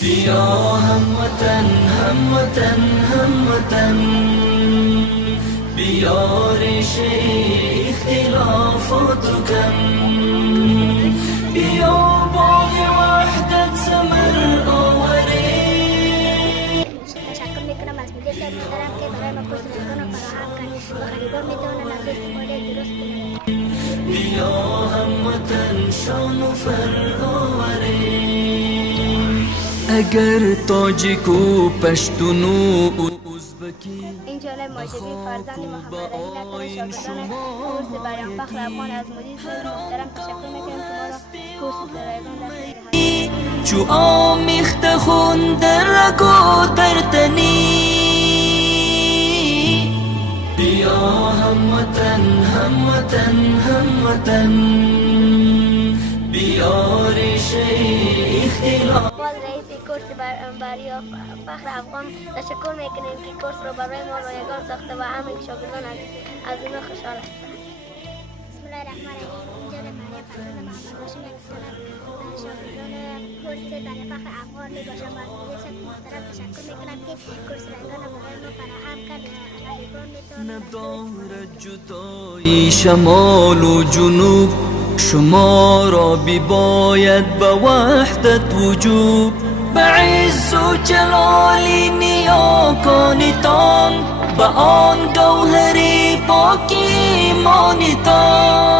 بیا هموطن هموطن هموطن، بیا ریشه اختلافات کن، بیا باغ وحدت ثمر آوری. تشکر میکنم از مدیر صاحب محترم که برای ما کورس رایگان رو فراهم کرد و خریدار میتونن از استفاده درست کنند. بیا هموطن شان و فر آوری. اگر تاجیک و پشتون و ازبکی این جالب ماجبی فرزند محمد رحیم شاگردان کورس بیان فخر افغان از مدیر صاحب محترم تشکر میکنم که ما را کورس رایگان دست دهد. چو آمیخته خون در رگ و در تنی، بیا هموطن هموطن هموطن، بیا ریشه اختلاف. باز رئیس کورس برای فخر افغان تشکر میکنیم که کورس رو برای ما رایگان ساخته و همه شاگردان از این خوشحال هستند. بسم الله الرحمن الرحیم. اینجا برای فرزند محمد هاشم شاگردان کورس برای فخر افغان می باشم و از مدیر صاحب محترم تشکر میکنم که کورس رایگان رو برای ما فراهم کرد. ندارد جدایی شمال و جنوب، شما را بیباید به وحدت وجوب. به عز و جلالی نیاکانتان، به آن گوهری پاکی ایمانتان.